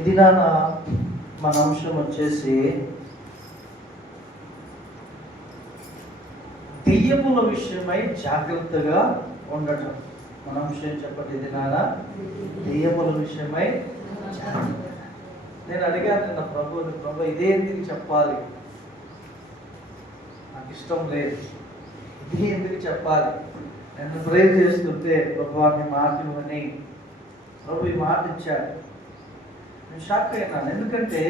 ఇది మన అంశం వచ్చేసి దెయ్యముల విషయమై జాగ్రత్తగా ఉండటం. మన అంశం చెప్పండి. ఇది దెయ్యముల విషయమై జాగ్రత్త. నేను అడిగాను నా ప్రభు ఇదే ఎందుకు చెప్పాలి, నాకు ఇష్టం లేదు, ఇది ఎందుకు చెప్పాలి. నేను ప్రే చేస్తుంటే ప్రభు నీ మాట ఇవ్వని, ప్రభు ఈ మాట ఇచ్చాడు. నేను షాక్ అయినాను. ఎందుకంటే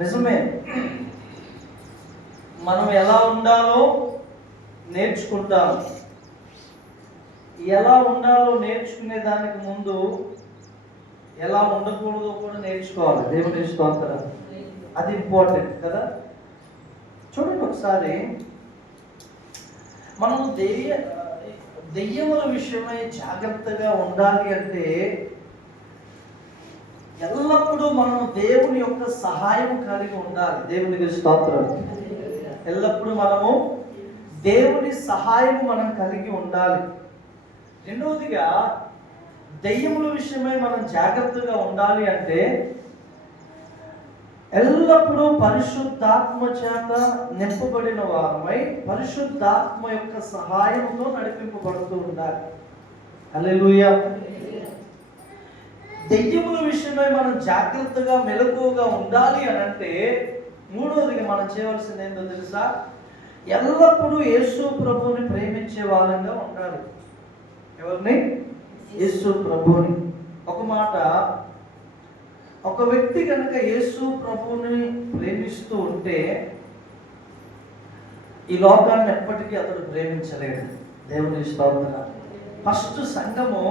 నిజమే, మనం ఎలా ఉండాలో నేర్చుకుంటాం. ఎలా ఉండాలో నేర్చుకునే దానికి ముందు ఎలా ఉండకూడదో కూడా నేర్చుకోవాలి. దేవుని స్తోత్రం. అది ఇంపార్టెంట్ కదా. చూడండి ఒకసారి, మనం దెయ్యముల విషయమై జాగ్రత్తగా ఉండాలి అంటే ఎల్లప్పుడూ మనం దేవుని యొక్క సహాయం కలిగి ఉండాలి. దేవునికి స్తోత్రం. ఎల్లప్పుడూ మనము దేవుని సహాయం మనం కలిగి ఉండాలి. రెండవదిగా, దెయ్యముల విషయమై మనం జాగ్రత్తగా ఉండాలి అంటే ఎల్లప్పుడూ పరిశుద్ధాత్మ చేత నింపబడిన వారమై పరిశుద్ధాత్మ యొక్క సహాయంతో నడిపింపబడుతూ ఉండాలి. హల్లెలూయా. దెయ్యముల విషయమై మనం జాగ్రత్తగా మెలకువగా ఉండాలి అని అంటే మూడవదిగా మనం చేయవలసింది ఏంటో తెలుసా? ఎల్లప్పుడూ యేసు ప్రభువుని ప్రేమించే వాళ్ళంగా ఉండాలి. ఎవరిని? యేసు ప్రభువుని. ఒక మాట, ఒక వ్యక్తి కనుక యేసు ప్రభువుని ప్రేమిస్తూ ఉంటే ఈ లోకాన్ని ఎప్పటికీ అతడు ప్రేమించలేడు. దేవుని స్తోత్రం. ఫస్ట్ సంఘము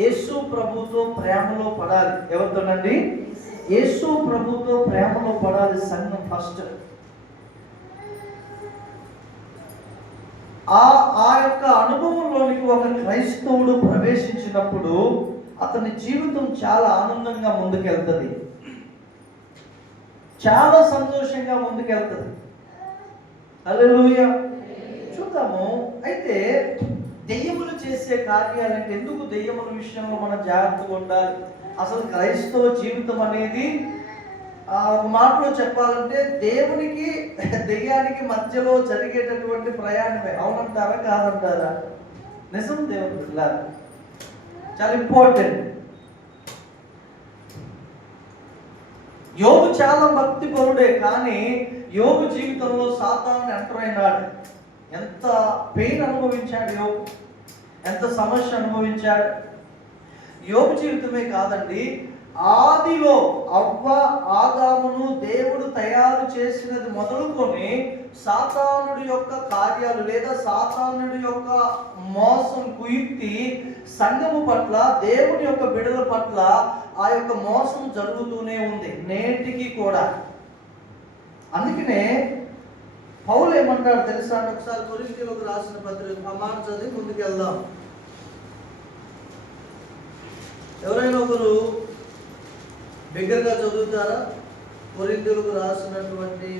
యేసు ప్రభుతో ప్రేమలో పడాలి. ఎవరితోనండి? యేసు ప్రభుతో ప్రేమలో పడాలి సంఘం ఫస్ట్. ఆ యొక్క అనుభవంలోనికి ఒక క్రైస్తవుడు ప్రవేశించినప్పుడు అతని జీవితం చాలా ఆనందంగా ముందుకెళ్తుంది, చాలా సంతోషంగా ముందుకెళ్తుంది. హల్లెలూయా. చూద్దాము. అయితే దెయ్యములు చేసే కార్యాలంటే ఎందుకు దెయ్యముల విషయంలో మనం జాగ్రత్తగా ఉండాలి? అసలు క్రైస్తవ జీవితం అనేది ఒక మాటలో చెప్పాలంటే దేవునికి దెయ్యానికి మధ్యలో జరిగేటటువంటి ప్రయాణమే. అవునంటారా కాదంటారా? నిజం. దేవుని బిడ్డలారా, చాలా ఇంపార్టెంట్. యోబు చాలా భక్తి పరుడే, కానీ యోబు జీవితంలో సాతాను ఎంటర్ అయినాడు. ఎంత పెయిన్ అనుభవించాడు యోబు, ఎంత సమస్య అనుభవించాడు. యోబు జీవితమే కాదండి, ఆదిలో అవ్వ ఆదామును దేవుడు తయారు చేసినది మొదలుకొని సాతానుడి యొక్క కార్యాలు లేదా సాతానుడి యొక్క మోసం కుయుక్తి సంఘము పట్ల, దేవుని యొక్క బిడ్డల పట్ల ఆ యొక్క మోసం జరుగుతూనే ఉంది నేటికి కూడా. అందుకనే పౌలు ఏమంటాడు తెలుసా? ఒకసారి కొరింథీయులకు రాసిన పత్రిక ఆ మాట చదివి ముందుకు వెళ్దాం. ఎవరైనా ఒకరు బిగ్గరగా చదువుతారా? కొరింథీయులకు రాసినటువంటి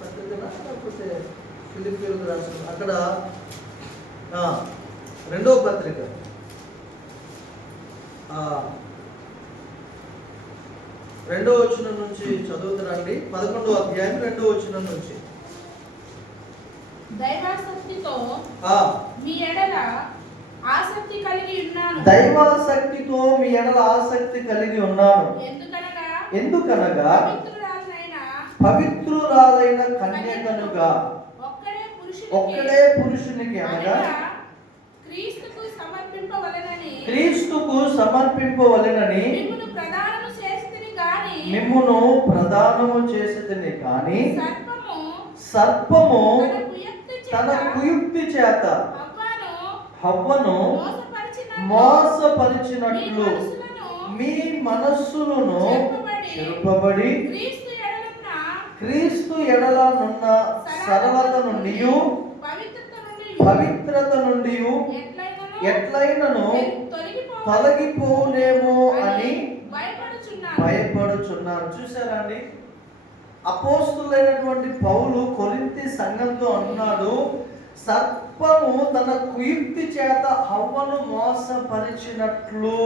పత్రికనా లేకపోతే ఫిలిప్పీయులకు రాసిన అక్కడ రెండవ పత్రిక 2వ వచనం నుంచి చదువుతారండి. 11వ అధ్యాయం 2వ వచనం నుంచి. దైవాసక్తితో మీ ఎడల ఆసక్తి కలిగి ఉన్నాను. దైవాసక్తితో మీ ఎడల ఆసక్తి కలిగి ఉన్నాను. ఎందుకనగా పవిత్రురాలైన కన్యకనుగా ఒక్కడే పురుషునికి అనగా క్రీస్తుకు సమర్పింపవలెనని మిమ్మును ప్రదానము చేసితిని గాని సర్పము తన కుయుక్తి చేత హవ్వను మోసపరిచినట్లు మీ మనస్సులను చెరుపబడి క్రీస్తు ఎడల నున్న సరళత నుండి పవిత్రత నుండి ఎట్లైనను తొలగిపోనేమో అని భయపడుచున్నాను. చూసారా అండి? అపోస్తులైనటువంటి పౌలు కొరింథీ సంఘంతో అన్నాడు, సర్పము తన కుయుక్తి చేత హవ్వను మోసపరిచినట్లు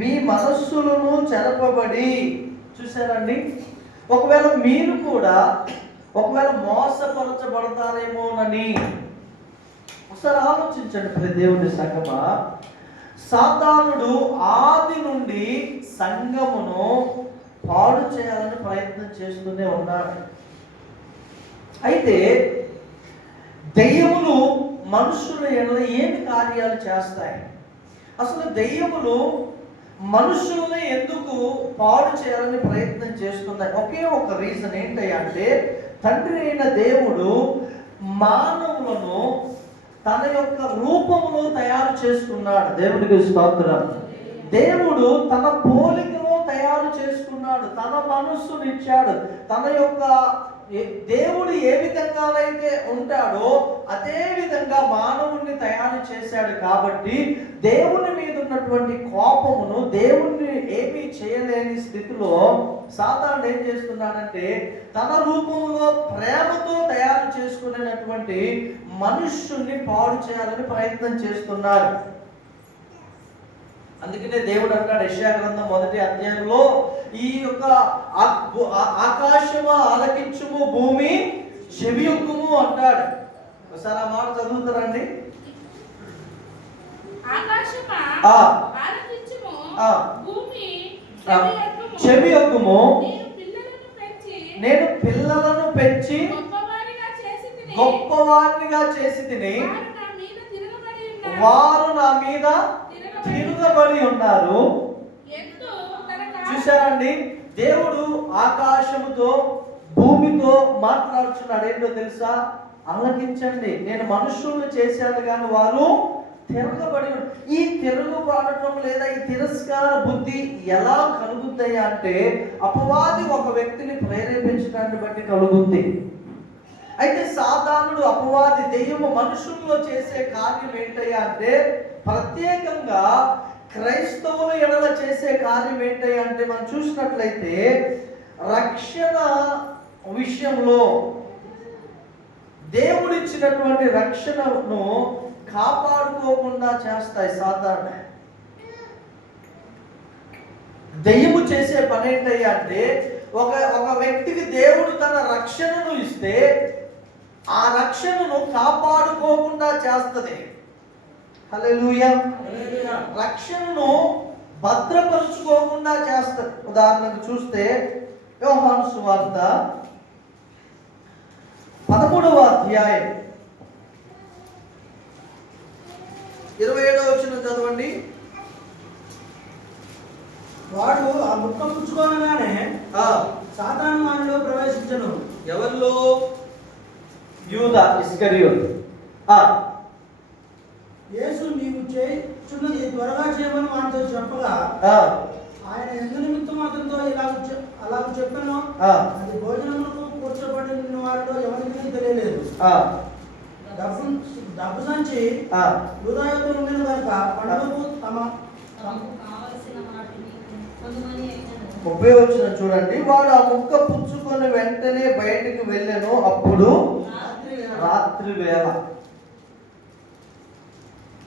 మీ మనస్సులను చెరపబడి. చూసారండి, ఒకవేళ మీరు కూడా మోసపరచబడతారేమోనని ఒకసారి ఆలోచించండి ప్రియ దేవుని సంగమా. సాతానుడు ఆది నుండి సంఘమును పాడు చేయాలని ప్రయత్నం చేస్తూనే ఉన్నాడు. అయితే దెయ్యములు మనుషుల ఎడల ఏమి కార్యాలు చేస్తాయి? అసలు దెయ్యములు మనుషుల్ని ఎందుకు పాడు చేయాలని ప్రయత్నం చేస్తున్నాయి? ఒకే ఒక రీజన్ ఏంటంటే, తండ్రి అయిన దేవుడు మానవులను తన యొక్క రూపములో తయారు చేసుకున్నాడు. దేవునికి స్తోత్రం. దేవుడు తన పోలికలో తయారు చేసుకున్నాడు, తన మనస్సునిచ్చాడు. తన యొక్క దేవుడు ఏ విధంగానైతే ఉంటాడో అదే విధంగా మానవుణ్ణి తయారు చేశాడు. కాబట్టి దేవుని మీద ఉన్నటువంటి కోపమును, దేవుణ్ణి ఏమీ చేయలేని స్థితిలో సాతానుడు ఏం చేస్తున్నాడంటే, తన రూపంలో ప్రేమతో తయారు చేసుకునేటువంటి మనుష్యుణ్ణి పాడు చేయాలని ప్రయత్నం చేస్తున్నాడు. అందుకనే దేవుడు అంటాడు యెషయా గ్రంథం 1వ అధ్యాయంలో, ఈ యొక్క ఆకాశము ఆలకించుము, భూమి చెవియొక్కుము అంటాడు. ఒకసారి ఆ మాట చదువుతారండి. చెవియొక్కుము, నేను పిల్లలను పెంచి గొప్పవారిగా చేసి తిని వారు నా మీద తిరగబడి ఉన్నారు. చూశారండి, దేవుడు ఆకాశముతో భూమితో మాట్లాడుచున్నాడు. ఏంటో తెలుసా? ఆలకించండి, నేను మనుషులను చేశాను కానీ వారు తిరగబడి. ఈ తిరుగుబాటం లేదా ఈ తిరస్కార బుద్ధి ఎలా కలుగుతాయి అంటే, అపవాది ఒక వ్యక్తిని ప్రేరేపించడాన్ని బట్టి కలుగుద్ది. అయితే సాతానుడు, అపవాది, దెయ్యము మనుషుల్లో చేసే కార్యం ఏంటయ్యా అంటే, ప్రత్యేకంగా క్రైస్తవుల ఎడల చేసే కార్యం ఏంటయ్యా అంటే, మనం చూసినట్లయితే రక్షణ విషయంలో దేవుడిచ్చినటువంటి రక్షణను కాపాడుకోకుండా చేస్తాయి సాతాను. దెయ్యము చేసే పని ఏంటయ్యా అంటే, ఒక వ్యక్తికి దేవుడు తన రక్షణను ఇస్తే ఆ రక్షణను కాపాడుకోకుండా చేస్తుంది. హల్లెలూయా. రక్షణను భద్రపరుచుకోకుండా చేస్తుంది. ఉదాహరణకు చూస్తే యోహాను సువార్త 13వ అధ్యాయం 27వ వచనం చదవండి. వాడు ఆ ముక్క పుచ్చుకోనగానే సాతాను వానిలో ప్రవేశించను. ఎవరిలో? యూదా ఇస్కరియోతు. యేసు నీవు చేయుచున్నది త్వరగా చేయమని వానితో చెప్పగా, ఆయన ఎందు నిమిత్తం అతనితో అలాగ చెప్పాను. అది భోజనములకు కూర్చోబడిన వారిలో ఎవరికి తెలియలేదు. డబ్బు సంచి యూదా యొద్ద ఉండిన కనుక పండుగకు తమ 30వ వచనం చూడండి. వాడు ఆ ముక్క పుచ్చుకొని వెంటనే బయటికి వెళ్ళాను. అప్పుడు రాత్రి వేళ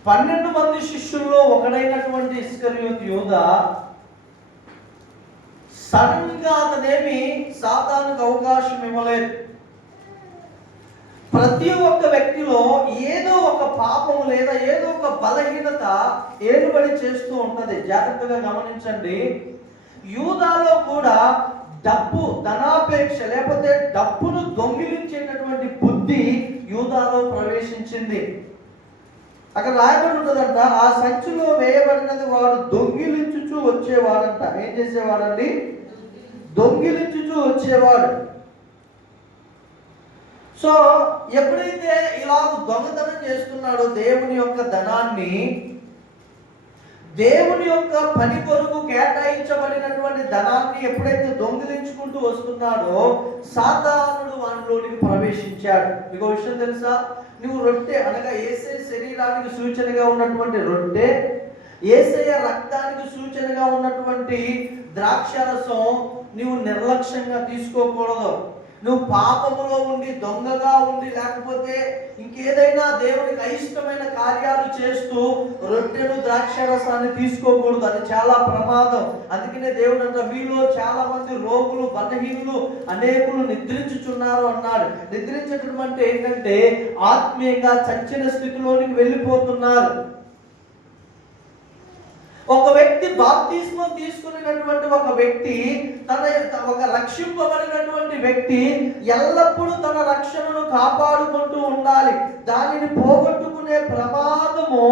12 మంది శిష్యుల్లో ఒకడైనటువంటి ఇస్కరియోతు యూదా సడన్ గా అతనేమి సాతానుకు అవకాశం ఇవ్వలేదు. ప్రతి ఒక్క వ్యక్తిలో ఏదో ఒక పాపము లేదా ఏదో ఒక బలహీనత ఏలుబడి చేస్తూ ఉంటది. జాగ్రత్తగా గమనించండి. యూదాలో కూడా డబ్బు, ధనాపేక్ష లేకపోతే డబ్బును దొంగిలించేటటువంటి బుద్ధి యూదాలో ప్రవేశించింది. అక్కడ రాయబడి ఉంటుందంట, ఆ సంచిలో వేయబడినది వాడు దొంగిలించుచూ వచ్చేవాడంట. ఏం చేసేవాడండి? దొంగిలించుచూ వచ్చేవాడు. సో ఎప్పుడైతే ఇలా దొంగతనం చేస్తున్నాడో దేవుని యొక్క ధనాన్ని, దేవుని యొక్క పని కొరకు కేటాయించబడినటువంటి ధనాన్ని ఎప్పుడైతే దొంగిలించుకుంటూ వస్తున్నాడో సాతానుడు వానిలోనికి ప్రవేశించాడు. మీకు విషయం తెలుసా? నువ్వు రొట్టె అనగా యేసయ్య శరీరానికి సూచనగా ఉన్నటువంటి రొట్టె, యేసయ్య రక్తానికి సూచనగా ఉన్నటువంటి ద్రాక్షారసం నువ్వు నిర్లక్ష్యంగా తీసుకోకూడదు. నువ్వు పాపములో ఉండి, దొంగగా ఉండి, లేకపోతే ఇంకేదైనా దేవునికి అయిష్టమైన కార్యాలు చేస్తూ రొట్టెను ద్రాక్షరసాన్ని తీసుకోకూడదు. అది చాలా ప్రమాదం. అందుకనే దేవుడు అంట, మీలో చాలా మంది రోగులు, బలహీనులు, అనేకులు నిద్రించుచున్నారు అన్నాడు. నిద్రించడం అంటే ఏంటంటే ఆత్మీయంగా చచ్చిన స్థితిలోనికి వెళ్ళిపోతున్నారు. ఒక వ్యక్తి బాప్తిస్మం తీసుకున్నటువంటి ఒక వ్యక్తి, ఒక రక్షింపబడినటువంటి వ్యక్తి ఎల్లప్పుడూ తన రక్షణను కాపాడుకుంటూ ఉండాలి. దానిని పోగొట్టుకునే ప్రమాదము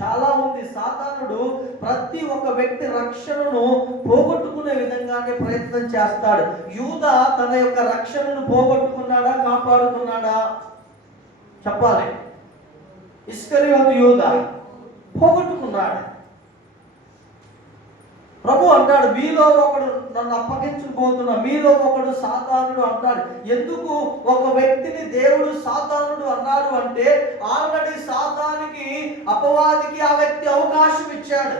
చాలా ఉంది. సాతానుడు ప్రతి ఒక్క వ్యక్తి రక్షణను పోగొట్టుకునే విధంగానే ప్రయత్నం చేస్తాడు. యూదా తన యొక్క రక్షణను పోగొట్టుకున్నాడా, కాపాడుకున్నాడా? చెప్పాలి. ఇస్కరియోతు యూదా పోగొట్టుకున్నాడు. ప్రభు అంటాడు, మీలో ఒకడు నన్ను అప్పగించబోతున్నా, మీలో ఒకడు సాతానుడు అంటాడు. ఎందుకు ఒక వ్యక్తిని దేవుడు సాతానుడు అన్నాడు అంటే, ఆల్రెడీ సాతానికి, అపవాదికి ఆ వ్యక్తి అవకాశం ఇచ్చాడు.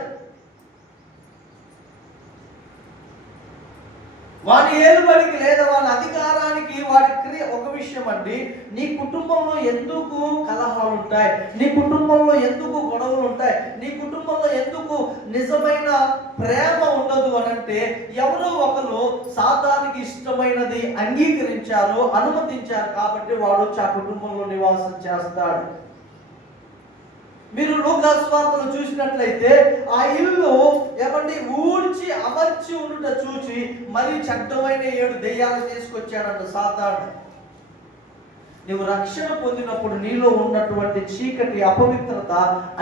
వాడి ఏలుబడికి లేదా వాడి అధికారానికి, వాడి క్రియ. ఒక విషయం అండి, నీ కుటుంబంలో ఎందుకు కలహాలు ఉంటాయి, నీ కుటుంబంలో ఎందుకు గొడవలు ఉంటాయి, నీ కుటుంబంలో ఎందుకు నిజమైన ప్రేమ ఉండదు అనంటే, ఎవరో ఒకరు సాతానికి ఇష్టమైనది అంగీకరించారు, అనుమతించారు కాబట్టి వాడు ఆ కుటుంబంలో నివాసం చేస్తాడు. మీరు లూకా సువార్తలో చూసినట్లయితే ఆ ఇల్లు ఏమండి ఊడ్చి అమర్చి ఉండుట చూసి మరి చట్టమైన 7 దెయ్యాలు తీసుకొచ్చాడంట సాతాను. నువ్వు రక్షణ పొందినప్పుడు నీలో ఉన్నటువంటి చీకటి, అపవిత్రత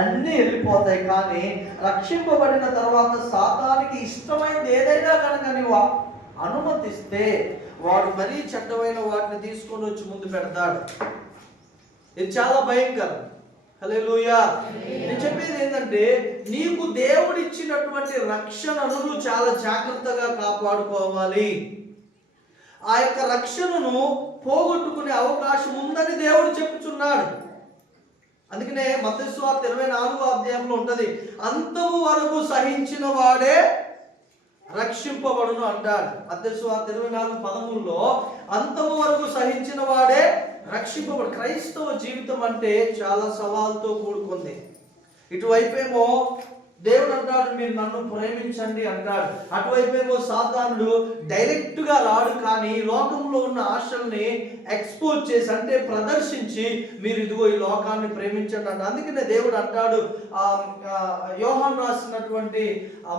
అన్నీ వెళ్ళిపోతాయి. కానీ రక్షింపబడిన తర్వాత సాతానికి ఇష్టమైనది ఏదైనా కనుక నువ్వు అనుమతిస్తే వాడు మరీ చెడ్డమైన వాటిని తీసుకొని వచ్చి ముందు పెడతాడు. ఇది చాలా భయంకరం. హల్లెలూయా. నేను చెప్పేది ఏంటంటే, నీకు దేవుడిచ్చినటువంటి రక్షణను నువ్వు చాలా జాగ్రత్తగా కాపాడుకోవాలి. ఆ యొక్క రక్షణను పోగొట్టుకునే అవకాశం ఉందని దేవుడు చెప్పుచున్నాడు. అందుకనే మత్తయి సువార్త 24వ అధ్యాయంలో ఉంటది, అంతము వరకు సహించిన వాడే రక్షింపబడును అంటాడు. మత్తయి సువార్త 24:13లో అంతము వరకు సహించిన వాడే రక్షింపబడు. క్రైస్తవ జీవితం అంటే చాలా సవాల్తో కూడుకుంది. ఇటువైపేమో దేవుడు అంటాడు, మీరు నన్ను ప్రేమించండి అంటాడు. అటువైపేమో సాతానుడు డైరెక్ట్ గా రాడు, కానీ లోకంలో ఉన్న ఆశల్ని ఎక్స్పోజ్ చేసి, అంటే ప్రదర్శించి, మీరు ఇదిగో ఈ లోకాన్ని ప్రేమించండి అంట. అందుకనే దేవుడు అంటాడు, యోహాను రాసినటువంటి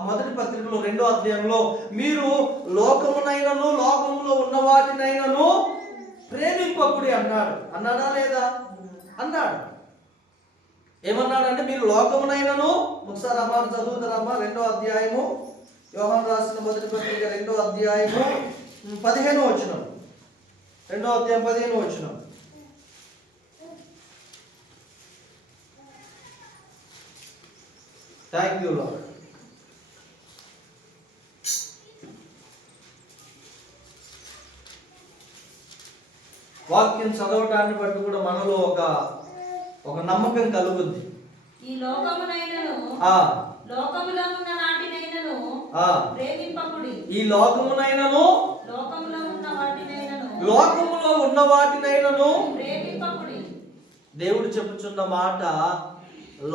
మొదటి పత్రికలో 2వ అధ్యాయంలో, మీరు లోకమునైనను లోకములో ఉన్న వాటినైనను ప్రేమింపకుడి అన్నాడు. అన్నాడా లేదా? అన్నాడు. ఏమన్నాడంటే, మీరు లోకమునైనను, ఒకసారి అమ్మ చదువుతారమ్మా, 2వ అధ్యాయము, యోహాను రాసిన మొదటి పత్రిక 2వ అధ్యాయము 15వ వచనం. 2వ అధ్యాయం 15వ వచనం. Thank you lord. వాక్యం చదవటాన్ని బట్టి కూడా మనలో ఒక నమ్మకం కలుగుద్ది. ఈ లోకమునైనను లోకములో ఉన్న వాటినైనను ప్రేమింపకుడి. ఈ లోకమునైనను లోకములో ఉన్న వాటినైనను లోకములో ఉన్న వాటినైనను ప్రేమింపకుడి. దేవుడు చెప్పుచున్న మాట,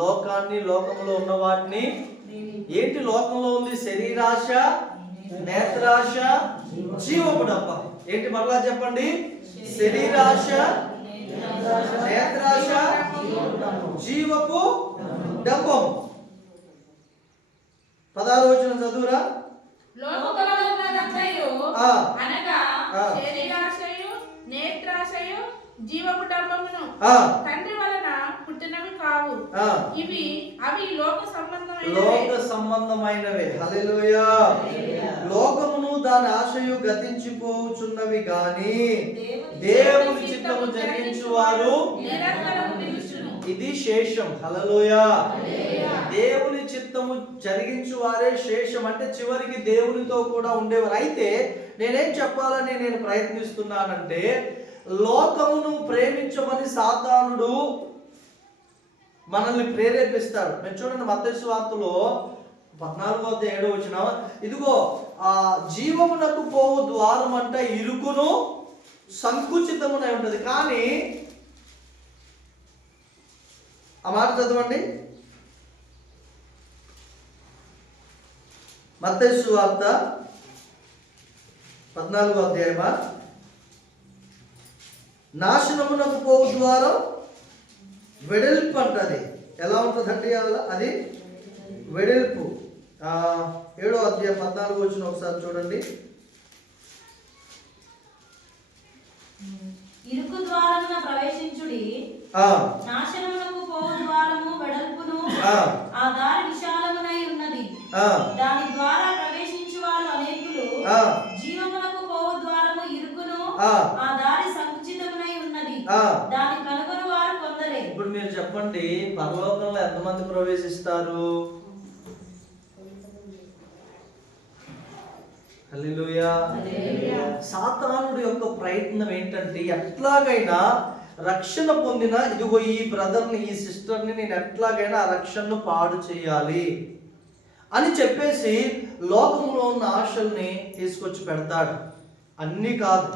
లోకాన్ని, లోకములో ఉన్న వాటిని. ఏంటి లోకంలో ఉంది? శరీరాశ, నేత్రాశ, జీవపు డబ్బ. ఏంటి మరలా చెప్పండి? శరీరాశ, నేత్రాశ, జీవపు డబ్బం. 16వ వచనం చదువురా. లోకములో ఉన్నదంతయు అనగా శరీరాశయు, నేత్రాశయు, జీవపు డబ్బమును తండ్రి వలన పుట్టినవి కావు. అవి లోక సంబంధమైనవే. హల్లెలూయా. లోకమును దాని ఆశయు గతించిపోచున్నవి గాని దేవుని చిత్తము జరిగించువారు ఇది శేషం. హల్లెలూయా. దేవుని చిత్తము జరిగించువారే శేషం. అంటే చివరికి దేవునితో కూడా ఉండేవారు. అయితే నేనేం చెప్పాలని నేను ప్రయత్నిస్తున్నానంటే, లోకమును ప్రేమించమని సాతానుడు మనల్ని ప్రేరేపిస్తాడు. మీరు చూడండి, మత్తయి సువార్తలో 14వ అధ్యాయం 7వ వచనం, ఇదిగో జీవమునకు పోవు ద్వారం అంటే ఇరుకును సంకుచితమునై ఉంటుంది. కానీ ఆ మాట చదవండి, మత్తయి సువార్త 14వ అధ్యాయమా. నాశనమునకు పోవు ద్వారం వెడల్పు అంటది. ఎలా ఉంటుందండి అది వెడల్పు. 7వ అధ్యాయం 14 వచ్చిన ఒకసారి చూడండి. ఇరుకు ద్వారమున ప్రవేశించుడి, నాశనమునకు పోవు ద్వారము వెడల్పును, ఆ దారి విశాలమునై ఉన్నది, దాని ద్వారా ప్రవేశించు వారు అనేకులు. జీవమునకు పోవు ద్వారము ఇరుకును, ఆ దారి సంకుచితమునై ఉన్నది, దాని కనుగొను వారు కొందరే. ఇప్పుడు మీరు చెప్పండి, పరలోకంలో ఎంతమంది ప్రవేశిస్తారు? హల్లెలూయా. సాతానుడి యొక్క ప్రయత్నం ఏంటంటే, ఎట్లాగైనా రక్షణ పొందిన ఇదిగో ఈ బ్రదర్ని, ఈ సిస్టర్ని నేను ఎట్లాగైనా ఆ రక్షణను పాడు చేయాలి అని చెప్పేసి లోకంలో ఉన్న ఆశల్ని తీసుకొచ్చి పెడతాడు. అన్నీ కాదు,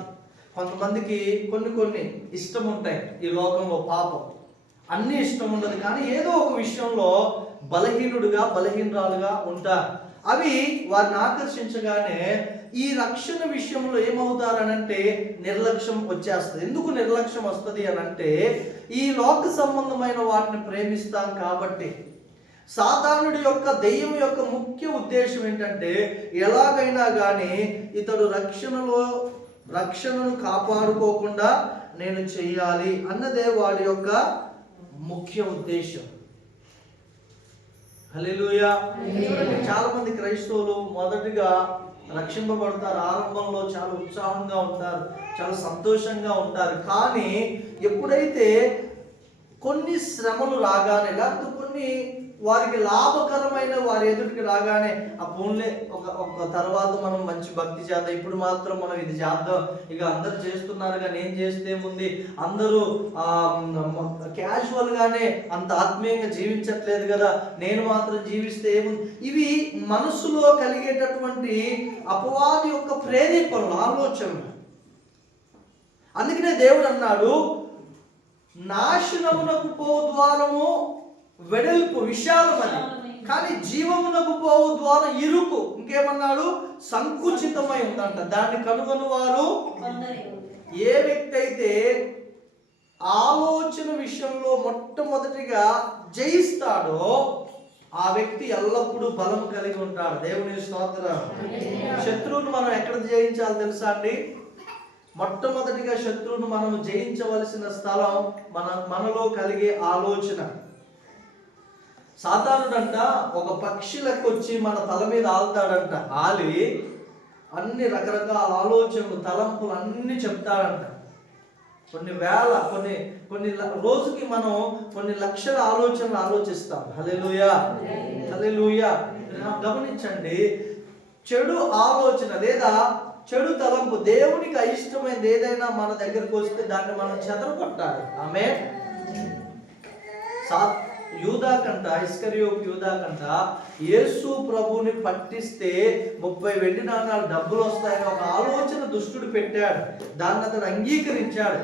కొంతమందికి కొన్ని ఇష్టం ఉంటాయి. ఈ లోకంలో పాపం అన్నీ ఇష్టం ఉండదు, కానీ ఏదో ఒక విషయంలో బలహీనరాలుగా ఉంటారు. అవి వారిని ఆకర్షించగానే ఈ రక్షణ విషయంలో ఏమవుతారనంటే నిర్లక్ష్యం వచ్చేస్తుంది. ఎందుకు నిర్లక్ష్యం వస్తుంది అనంటే, ఈ లోక సంబంధమైన వాటిని ప్రేమిస్తాం కాబట్టి. సాతానుడి యొక్క దెయ్యం యొక్క ముఖ్య ఉద్దేశం ఏంటంటే, ఎలాగైనా కానీ ఇతడు రక్షణను కాపాడుకోకుండా నేను చెయ్యాలి అన్నదే వాడి యొక్క ముఖ్య ఉద్దేశం. హల్లెలూయా. చాలా మంది క్రైస్తవులు మొదటిగా రక్షింపబడతారు, ఆరంభంలో చాలా ఉత్సాహంగా ఉంటారు, చాలా సంతోషంగా ఉంటారు. కానీ ఎప్పుడైతే కొన్ని శ్రమలు రాగానే, లేకపోతే కొన్ని వారికి లాభకరమైన వారి ఎదుటికి రాగానే, ఆ ఫోన్లే ఒక తర్వాత మనం మంచి భక్తి చేద్దాం, ఇప్పుడు మాత్రం మనం ఇది చేద్దాం, ఇక అందరు చేస్తున్నారుగా నేను చేస్తే ముందు, అందరూ క్యాజువల్గానే అంత ఆత్మీయంగా జీవించట్లేదు కదా, నేను మాత్రం జీవిస్తే ఏముంది. ఇవి మనసులో కలిగేటటువంటి అపవాది యొక్క ప్రేరేపణలు, ఆలోచనలు. అందుకనే దేవుడు అన్నాడు, నాశనమునకు పోవు ద్వారము వెడల్పు విశాలమని, కానీ జీవమునకు పోవు ద్వారం ఇరుకు. ఇంకేమన్నాడు? సంకుచితమై ఉందంట, దాన్ని కనుగొని వారు. ఏ వ్యక్తి అయితే ఆలోచన విషయంలో మొట్టమొదటిగా జయిస్తాడో ఆ వ్యక్తి ఎల్లప్పుడూ బలం కలిగి ఉంటాడు. దేవుని స్తోత్రం. శత్రువును మనం ఎక్కడ జయించాలో తెలుసా అండి? మొట్టమొదటిగా శత్రువును మనం జయించవలసిన స్థలం మనలో కలిగే ఆలోచన. సాతానుడంట ఒక పక్షి లెక్క వచ్చి మన తల మీద ఆలుతాడంట. ఆలి అన్ని రకరకాల ఆలోచనలు, తలంపులు అన్ని చెప్తాడంట. కొన్ని వేల కొన్ని రోజుకి మనం కొన్ని లక్షల ఆలోచనలు ఆలోచిస్తాం. హల్లెలూయా, హల్లెలూయా. గమనించండి, చెడు ఆలోచన లేదా చెడు తలంపు, దేవునికి అయిష్టమైనది ఏదైనా మన దగ్గరకు వస్తే దాన్ని మనం చెదరగొట్టాలి. ఆమేన్. ఇస్కరియోతు యూదా కంట యేసు ప్రభుని పట్టిస్తే 30 వెండి నాణాలు డబ్బులు వస్తాయని ఒక ఆలోచన దుష్టుడు పెట్టాడు. దాన్ని అతడు అంగీకరించాడు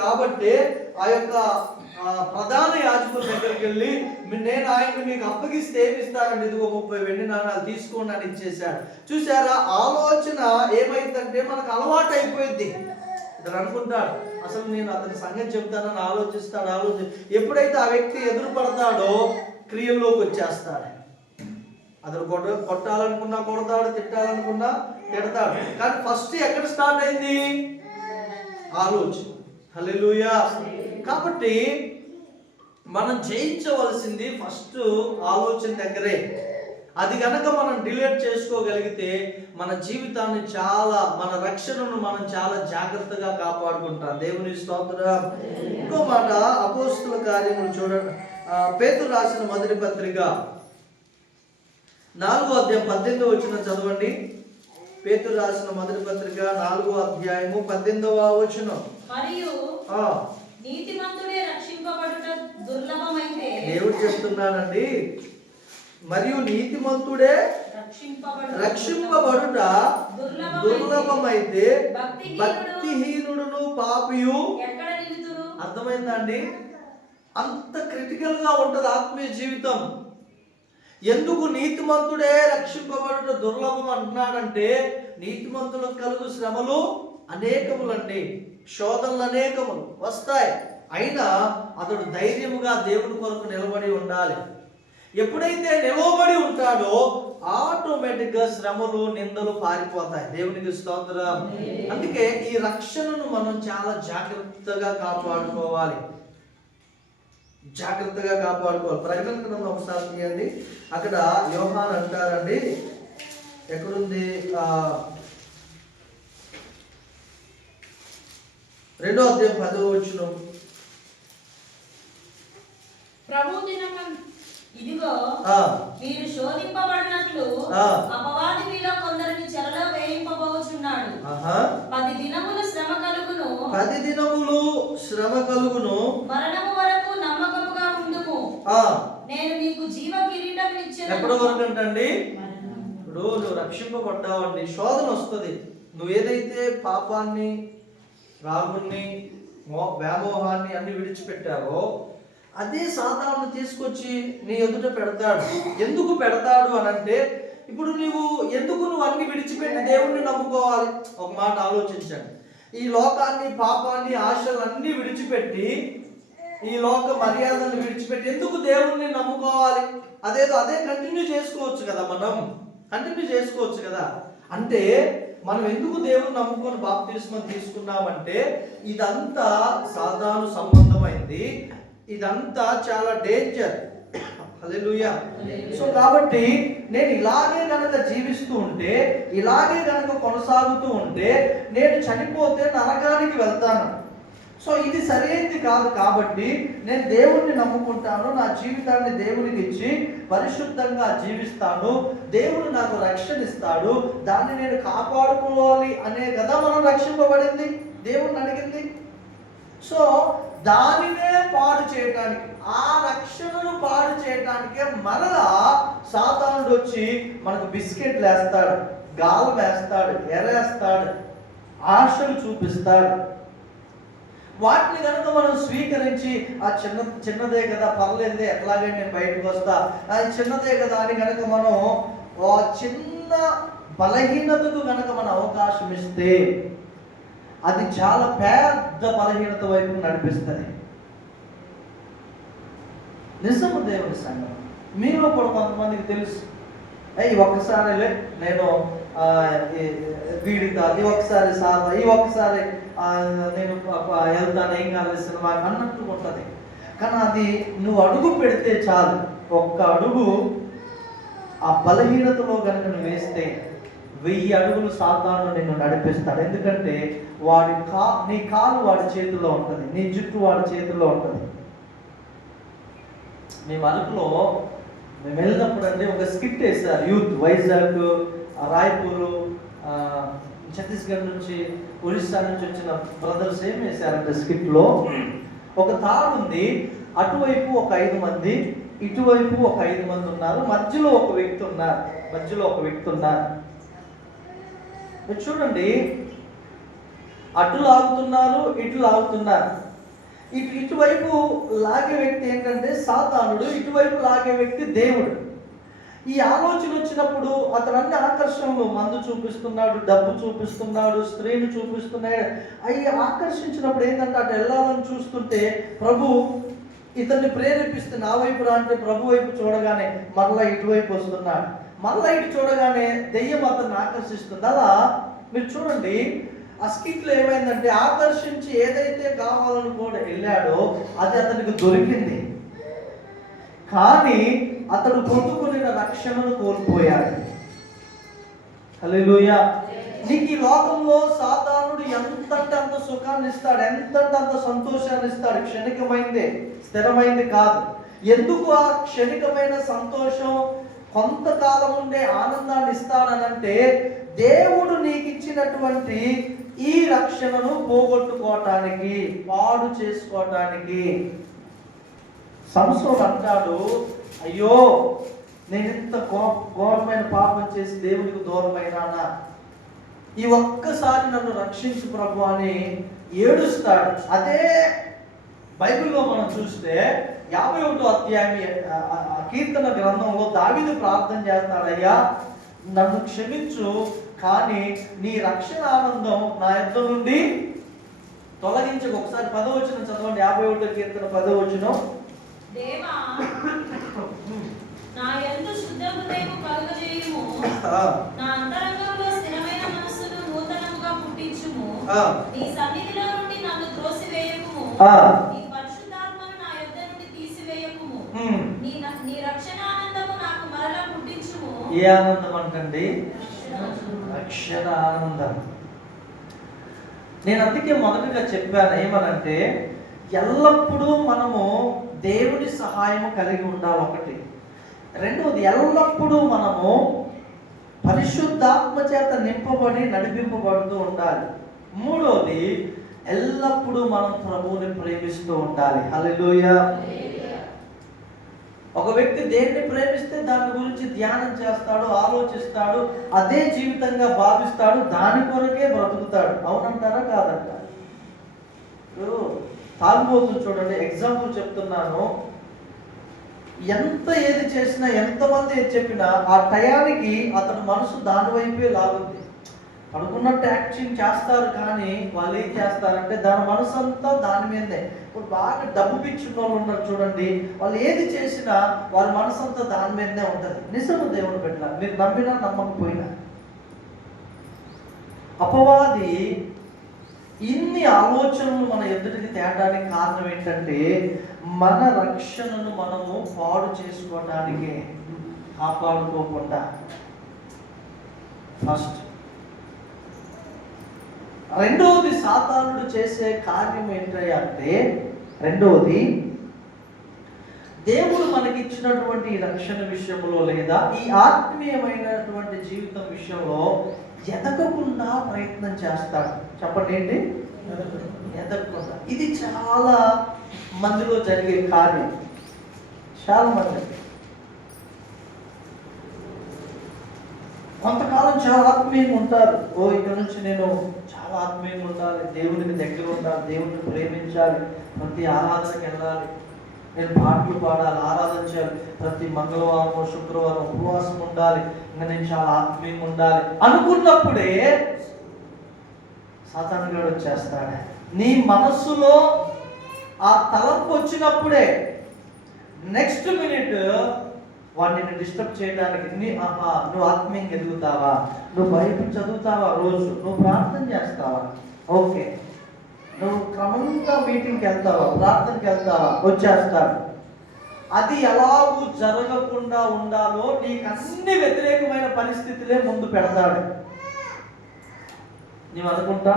కాబట్టి ఆ యొక్క ప్రధాన యాజకుల దగ్గరికి వెళ్ళి, నేను ఆయన్ని మీకు అప్పగిస్తే ఏమిస్తానండి, ఇదిగో 30 వెండి నాణాలు తీసుకోండి అని ఇచ్చేశాడు. చూసారా, ఆలోచన ఏమైందంటే మనకు అలవాటు అయిపోయింది. ఇతను అనుకుంటాడు, అసలు నేను అతని సంగతి చెప్తానని ఆలోచిస్తాడు. ఎప్పుడైతే ఆ వ్యక్తి ఎదురు పడతాడో క్రియల్లోకి వచ్చేస్తాడు. అతను కొట్టాలనుకున్నా కొడతాడు, తిట్టాలనుకున్నా తిడతాడు. కానీ ఫస్ట్ ఎక్కడ స్టార్ట్ అయింది? ఆలోచన. హల్లెలూయా. కాబట్టి మనం జయించవలసింది ఫస్ట్ ఆలోచన దగ్గరే. అది కనుక మనం డిలీట్ చేసుకోగలిగితే మన జీవితాన్ని మన రక్షణను మనం చాలా జాగ్రత్తగా కాపాడుకుంటాం. దేవుని స్తోత్రం. ఇంకో మాట, అపోస్తుల కార్యములు చూడండి, పేతురు రాసిన మొదటి పత్రిక 4వ అధ్యాయం 18వ వచనం చదవండి. పేతురు రాసిన మొదటి పత్రిక 4వ అధ్యాయము 18వ వచనం. మరియు నీతిమంతుడే రక్షింపబడుట దుర్లభమైతే, దేవుడు చెప్తున్నానండి, మరియు నీతిమంతుడే రక్షింపబడుట దుర్లభమైతే భక్తిహీనుడును పాపియు అర్థమైందండి. అంత క్రిటికల్ గా ఉంటది ఆత్మీయ జీవితం. ఎందుకు నీతిమంతుడే రక్షింపబడుట దుర్లభం అంటున్నాడంటే, నీతిమంతులకు కలుగు శ్రమలు అనేకములండి, శోధనలు అనేకములు వస్తాయి. అయినా అతడు ధైర్యముగా దేవుని కొరకు నిలబడి ఉండాలి. ఎప్పుడైతే నిలబడి ఉంటాడో ఆటోమేటిక్ గా శ్రమలు నిందలు పారిపోతాయి. దేవునికి స్తోత్రం. అందుకే ఈ రక్షణను మనం చాలా జాగ్రత్తగా కాపాడుకోవాలి. ప్రకటన గ్రంథం ఒకసారి తీయండి. అక్కడ యోహాను అంటారండి, ఎక్కడుంది, 2వ అధ్యాయం 10వ వచనం. ప్రభు దినమందు ఇదిగో మీరు శోధింపబడినట్లు అపవాది మీలో కొందరిని చెరలో వేయింపబోచున్నాడు. 10 దినములు శ్రమ కలుగును. మరణము వరకు నమ్మకముగా ఉండుము. నేను నీకు జీవ కిరీటం ఇచ్చేదను. ఎప్పటి వరకు అంటండి? ఇప్పుడు నువ్వు రక్షింపబడ్డావండి, శోధన వస్తుంది. నువ్వు ఏదైతే పాపాన్ని, రాగుణ్ణి, వ్యామోహాన్ని అన్ని విడిచిపెట్టావో అదే సాతాను తీసుకొచ్చి నీ ఎదుట పెడతాడు. ఎందుకు పెడతాడు అనంటే, ఇప్పుడు నువ్వు అన్ని విడిచిపెట్టి దేవుణ్ణి నమ్ముకోవాలి. ఒక మాట ఆలోచించండి. ఈ లోకాన్ని, పాపాన్ని, ఆశలు అన్ని విడిచిపెట్టి, ఈ లోక మర్యాదలను విడిచిపెట్టి ఎందుకు దేవుణ్ణి నమ్ముకోవాలి? అదే కంటిన్యూ చేసుకోవచ్చు కదా, అంటే మనం ఎందుకు దేవుని నమ్ముకొని బాప్తిస్మం తీసుకున్నామంటే, ఇదంతా సాధారణ సంబంధమైంది, ఇదంతా చాలా డేంజర్. హల్లెలూయా. సో కాబట్టి నేను ఇలాగే గనక జీవిస్తూ ఉంటే, ఇలాగే గనక కొనసాగుతూ ఉంటే, నేను చనిపోతే నరకానికి వెళ్తాను. సో ఇది సరైనది కాదు. కాబట్టి నేను దేవుణ్ణి నమ్ముకుంటాను, నా జీవితాన్ని దేవునికి ఇచ్చి పరిశుద్ధంగా జీవిస్తాను, దేవుడు నాకు రక్షణ ఇస్తాడు, దాన్ని నేను కాపాడుకోవాలి అనే కదా మనం రక్షింపబడింది, దేవుణ్ణి అడిగింది. సో దానినే పాడు చేయటానికి, ఆ రక్షణను పాడు చేయటానికే మరలా సాతానుడు వచ్చి మనకు బిస్కెట్లు వేస్తాడు, గాలం వేస్తాడు, ఎరేస్తాడు, ఆశలు చూపిస్తాడు. వాటిని కనుక మనం స్వీకరించి ఆ చిన్నదే కదా, పర్లేదే, ఎట్లాగే నేను బయటకు వస్తా, అది చిన్నదే కదా అని కనుక మనం ఆ చిన్న బలహీనతకు కనుక మనం అవకాశం ఇస్తే అది చాలా పెద్ద బలహీనత వైపు నడిపిస్తుంది. నిజము దేవుని సంఘం. మీలో కూడా కొంతమందికి తెలుసు, ఒక్కసారి నేను వీడితో, అది ఒకసారి సార్, ఈ ఒక్కసారి నేను వెళ్తాను, ఏం కాలేదు సినిమా అన్నట్టు ఉంటుంది. కానీ అది నువ్వు అడుగు పెడితే చాలు, ఒక్క అడుగు ఆ బలహీనతలో కనుక నువ్వు వేస్తే 1000 అడుగులు సాతాను నిన్ను నడిపిస్తాడు. ఎందుకంటే నీ కాలు వాడి చేతుల్లో ఉంటుంది, నీ జుట్టు వాడి చేతుల్లో ఉంటుంది. మేము అరకులో వెళ్ళినప్పుడు అండి ఒక స్కిట్ వేశారు యూత్, వైజాగ్, రాయ్పూర్, ఛత్తీస్గఢ్ నుంచి, ఒరిస్సా నుంచి వచ్చిన బ్రదర్స్ ఏం వేశారంటే స్కిట్లో ఒక తాడు ఉంది, అటువైపు ఒక 5 మంది, ఇటువైపు ఒక 5 మంది ఉన్నారు, మధ్యలో ఒక వ్యక్తి ఉన్నారు. మీరు చూడండి, అటు లాగుతున్నారు, ఇటు లాగుతున్నారు. ఇటువైపు లాగే వ్యక్తి ఏంటంటే సాతానుడు, ఇటువైపు లాగే వ్యక్తి దేవుడు. ఈ ఆలోచన వచ్చినప్పుడు అతను అన్ని ఆకర్షణలు, మందు చూపిస్తున్నాడు, డబ్బు చూపిస్తున్నాడు, స్త్రీని చూపిస్తున్నాడు. అవి ఆకర్షించినప్పుడు ఏంటంటే అటు వెళ్ళాలని చూస్తుంటే ప్రభు ఇతన్ని ప్రేరేపిస్తే నా వైపు రా అంటే ప్రభు వైపు చూడగానే మరలా ఇటువైపు వస్తున్నాడు, మరలా ఇటు చూడగానే దెయ్యం అతన్ని ఆకర్షిస్తుంది. అలా మీరు చూడండి, ఆ స్కిట్లో ఏమైందంటే ఆకర్షించి ఏదైతే కావాలని కూడా వెళ్ళాడో అది అతనికి దొరికింది, కానీ అతడు పొందుకున్న రక్షణను కోల్పోయాడు. హల్లెలూయా. నీకు ఈ లోకంలో సాతానుడు ఎంతంటే అంత సుఖాన్ని ఇస్తాడు, ఎంతంటే అంత సంతోషాన్ని ఇస్తాడు. క్షణికమైందే, స్థిరమైంది కాదు. ఎందుకు ఆ క్షణికమైన సంతోషం, కొంతకాలం ఉండే ఆనందాన్ని ఇస్తాడనంటే దేవుడు నీకు ఇచ్చినటువంటి ఈ రక్షణను పోగొట్టుకోవటానికి, పాడు చేసుకోవటానికి. సంసోను అంటాడు, అయ్యో నేను ఇంత ఘోరమైన పాపం చేసి దేవునికి దూరమైనానా, ఈ ఒక్కసారి నన్ను రక్షించు ప్రభు అని ఏడుస్తాడు. అదే బైబిల్లో మనం చూస్తే 51వ అధ్యాయం కీర్తన గ్రంథంలో దావీదు ప్రార్థన చేస్తాడు, అయ్యా నన్ను క్షమించు, కానీ నీ రక్షణ ఆనందం నా యొద్ద నుండి తొలగించక. ఒకసారి 10వ వచనం చదవండి, 51వ కీర్తన 10వ వచనం. దేవా నా యందు శుద్ధ హృదయము కలుగజేయుము, నా అంతరంగంలో స్థిరమైన మనస్సును నూతనముగా పుట్టించుము, నీ సన్నిధిలో నుండి నన్ను త్రోసివేయకుము, నీ పరిశుద్ధాత్మను నా యొద్ద నుండి తీసివేయకుము, నీ రక్షణ ఆనందము నాకు మరలా పుట్టించుము. ఏ ఆనందం అంటండి? రక్షణ ఆనందం. నేను అందుకే మొదటగా చెప్పాను ఏమనంటే, ఎల్లప్పుడూ మనము దేవుని సహాయము కలిగి ఉండాలి. ఒకటి. రెండవది, ఎల్లప్పుడూ మనము పరిశుద్ధాత్మ చేత నింపబడి నడిపింపబడుతూ ఉండాలి. మూడవది, ఎల్లప్పుడూ మనం ప్రభువుని ప్రేమిస్తూ ఉండాలి. హల్లెలూయా. ఒక వ్యక్తి దేన్ని ప్రేమిస్తే దాని గురించి ధ్యానం చేస్తాడు, ఆలోచిస్తాడు, అదే జీవితంగా భావిస్తాడు, దాని కొరకే బ్రతుకుతాడు. అవునంటారా కాదంటారా? తాగుబోతు చూడండి, ఎగ్జాంపుల్ చెప్తున్నాను. ఎంత ఏది చేసినా, ఎంతమంది ఏది చెప్పినా ఆ టయానికి అతని మనసు దాని వైపే లాగుంది. అనుకున్నట్టు యాక్షన్ చేస్తారు, కానీ వాళ్ళు ఏం చేస్తారంటే దాని మనసు అంతా దాని మీదే. ఇప్పుడు బాగా డబ్బు పిచ్చిన వాళ్ళు ఉన్నారు చూడండి, వాళ్ళు ఏది చేసినా వారి మనసు అంతా దాని మీదనే ఉంటుంది. నిజము దేవుని పెట్టిన, మీరు నమ్మినా నమ్మకపోయినా. అపవాది ఇన్ని ఆలోచనలు మన ఎదుటికి తేడానికి కారణం ఏంటంటే, మన రక్షణను మనము పాడు చేసుకోవడానికే, కాపాడుకోకుండా. ఫస్ట్. రెండవది, సాతానుడు చేసే కార్యం ఏంటంటే, రెండవది, దేవుడు మనకి ఇచ్చినటువంటి రక్షణ విషయంలో లేదా ఈ ఆత్మీయమైనటువంటి జీవితం విషయంలో ఎదగకుండా ప్రయత్నం చేస్తాడు. చెప్పండి ఏంటి? ఎదగకుండా. ఇది చాలా మందిలో జరిగే కార్యం. చాలా మంది కొంతకాలం చాలా ఆత్మీయంగా ఉంటారు. ఇక్కడ నుంచి నేను చాలా ఆత్మీయంగా ఉండాలి, దేవునికి దగ్గర ఉండాలి, దేవుడిని ప్రేమించాలి, ప్రతి ఆరాధనకి వెళ్ళాలి, నేను పాటలు పాడాలి, ఆరాధన చేయాలి, ప్రతి మంగళవారం శుక్రవారం ఉపవాసం ఉండాలి, ఇంకా నేను చాలా ఆత్మీయంగా ఉండాలి అనుకున్నప్పుడే సాతానుగాడు వచ్చేస్తాడు. నీ మనస్సులో ఆ తలంపు వచ్చినప్పుడే నెక్స్ట్ మినిట్ వాడిని డిస్టర్బ్ చేయడానికి, నువ్వు ఆత్మీయంగా ఎదుగుతావా, నువ్వు బైబిల్ చదువుతావా, రోజు నువ్వు ప్రార్థన చేస్తావా, ఓకే, నువ్వు క్రమంగా మీటింగ్కి వెళ్తావా, ప్రార్థనకి వెళ్తావా, వచ్చేస్తాడు. అది ఎలాగూ జరగకుండా ఉండాలో నీకు అన్ని వ్యతిరేకమైన పరిస్థితులే ముందు పెడతాడు. నీవు అనుకుంటా,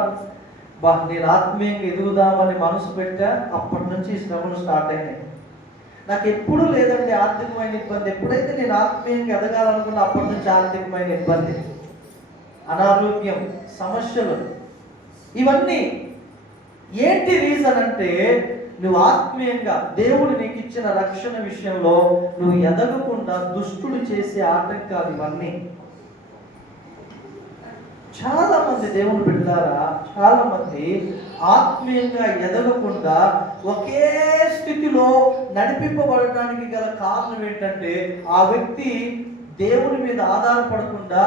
నేను ఆత్మీయంగా ఎదుగుదామని మనసు పెట్టా, అప్పటి నుంచి ఈ శ్రమలు స్టార్ట్ అయినాయి. నాకు ఎప్పుడూ లేదండి ఆర్థికమైన ఇబ్బంది. ఎప్పుడైతే నేను ఆత్మీయంగా ఎదగాలనుకున్నా అప్పటి నుంచి ఆర్థికమైన ఇబ్బంది, అనారోగ్యం, సమస్యలు. ఇవన్నీ ఏంటి రీజన్ అంటే, నువ్వు ఆత్మీయంగా దేవుడు నీకు ఇచ్చిన రక్షణ విషయంలో నువ్వు ఎదగకుండా దుష్టుడు చేసే ఆటంకాలు ఇవన్నీ. చాలా మంది దేవుని బిడ్డలారా, చాలా మంది ఆత్మీయంగా ఎదగకుండా ఒకే స్థితిలో నడిపింపబడటానికి గల కారణం ఏంటంటే, ఆ వ్యక్తి దేవుని మీద ఆధారపడకుండా,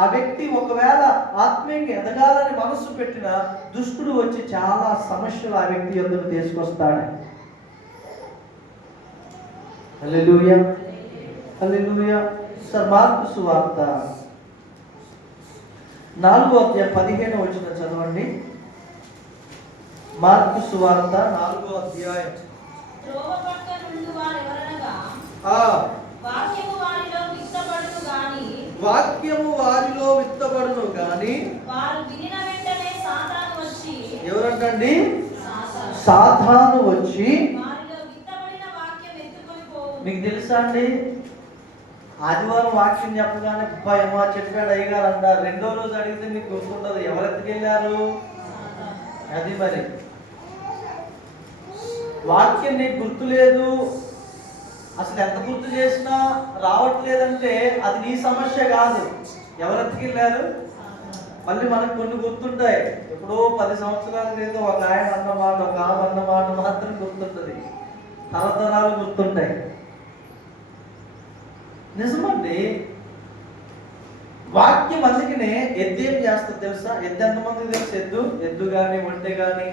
ఆ వ్యక్తి ఒకవేళ ఆత్మీయంగా ఎదగాలని మనసు పెట్టిన దుష్టుడు వచ్చి చాలా సమస్యలు ఆ వ్యక్తి ఎదురు తీసుకొస్తాడు. హల్లెలూయా, హల్లెలూయా. మార్కు సువార్త 4వ అధ్యాయం 15వ వచనం చదవండి. మార్కు సువార్త 4వ అధ్యాయం. త్రోవ పక్క నుండి వారెవరనగా, వాక్యము వారిలో విత్తబడును గాని వారు వినిన వెంటనే సాతాను వచ్చి, ఎవరంటండి? సాతాను వచ్చి వారిలో విత్తబడిన వాక్యం ఎత్తుకొని పోవును. మీకు తెలుసా అండి, ఆదివారం వాక్యం చెప్పగానే ఏమో చెప్పాడు అయ్యగారు అంటారు, రెండో రోజు అడిగితే మీకు గుర్తుండదు, ఎవరు ఎత్తుకెళ్ళారు? అది మరి వాక్యం నీకు గుర్తులేదు అసలు ఎంత గుర్తు చేసినా రావట్లేదంటే అది నీ సమస్య కాదు. ఎవరు ఎత్తుకెళ్ళారు? మళ్ళీ మనకు కొన్ని గుర్తుంటాయి. ఎప్పుడో 10 సంవత్సరాల క్రితం ఒక ఆయన అన్నమాట, ఒక ఆమె అన్నమాట మాత్రం గుర్తుంటుంది, తరతరాలు గుర్తుంటాయి. నిజమండి. వాక్యం అందుకనే ఎద్దు ఏం చేస్తుంది తెలుసా? ఎద్దు ఎంతమందికి తెలుసు? ఎద్దు కానీ ఒంటె కానీ